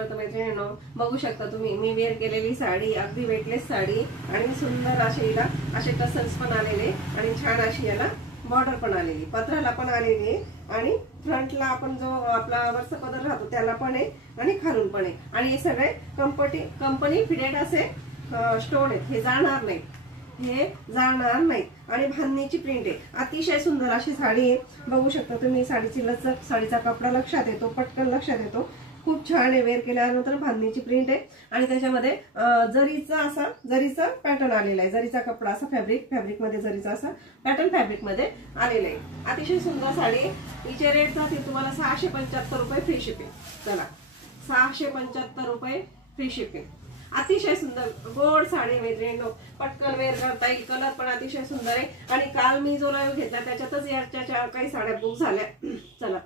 तर मैत्रिणींनो बघू शकता तुम्ही, मी वेअर केलेली साडी अगदी वेटलेस साडी आणि सुंदर असे हिला असे टसल्स पण आलेले आणि छान अशी याला बॉर्डर पण आलेली, पत्राला पण आलेली आणि फ्रंटला आपण जो आपला वरचा पदर राहतो त्याला पण आहे आणि खालून पण आहे आणि हे सगळे कंपनी फिडेड असे स्टोन आहेत, हे जाणार नाही, हे जाणार नाही आणि भांनीची प्रिंट आहे। अतिशय सुंदर अशी साडी आहे, बघू शकता तुम्ही। साडीची लचक, साडीचा कपडा लक्षात येतो, पटकन लक्षात येतो, खूप छान आहे। वेअर केल्यानंतर भांनीची प्रिंट आहे आणि त्याच्यामध्ये जरीचा पॅटर्न आलेला आहे, जरीचा कपडा असा फॅब्रिक मध्ये जरीचा असा पॅटर्न फॅब्रिक मध्ये आलेला आहे। अतिशय सुंदर साडी, हिचे रेट जातील तुम्हाला 675 रुपये फ्री शिपिंग। चला 675 रुपये फ्री शिपिंग। अतिशय सुंदर गोड साडी मैत्रिणींनो, पटकन वेअर करता येईल, कलर पण अतिशय सुंदर आहे आणि काल मी जो लाईव्ह घेतला त्याच्यातच याच्या काही साड्या बुक झाल्या। चला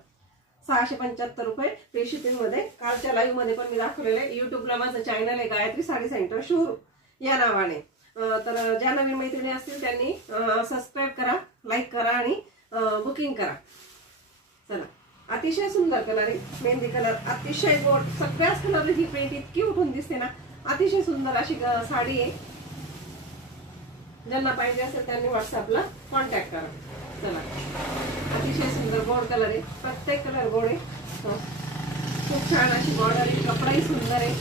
675 रुपये फ्री शिपिंग मध्ये। कालच्या लाईव्ह मध्ये पण मी दाखवलेले, युट्यूबला माझं चॅनल आहे गायत्री साडी सेंटर शोरूम या नावाने, तर ज्या नवीन मैत्रिणी असतील त्यांनी सबस्क्राईब करा, लाईक करा आणि बुकिंग करा। चला अतिशय सुंदर कलर आहे, मेहंदी कलर, अतिशय गोड, सगळ्याच कलर ही प्रिंट इतकी उठून दिसते ना, अतिशय सुंदर अशी साडी आहे। ज्यांना पाहिजे असेल त्यांनी व्हॉट्सअपला कॉन्टॅक्ट करा। चला अतिशय सुंदर गोड कलर आहे, प्रत्येक कलर गोड आहे, खूप छान अशी बॉर्डर आहे, कपडाही सुंदर आहे,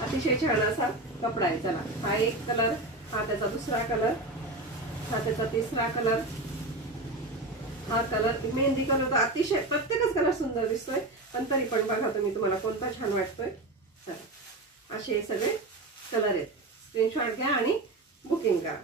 अतिशय छान असा कपडा आहे। चला हा एक कलर, हा त्याचा दुसरा कलर, हा त्याचा तिसरा कलर, हा कलर मेहंदी कलर, तर अतिशय प्रत्येकच कलर सुंदर दिसतोय, पण तरी पण बघा तुम्ही तुम्हाला कोणता छान वाटतोय। चला असे सगळे कलर आहेत, स्क्रीनशॉट घ्या आणि बुकिंग करा।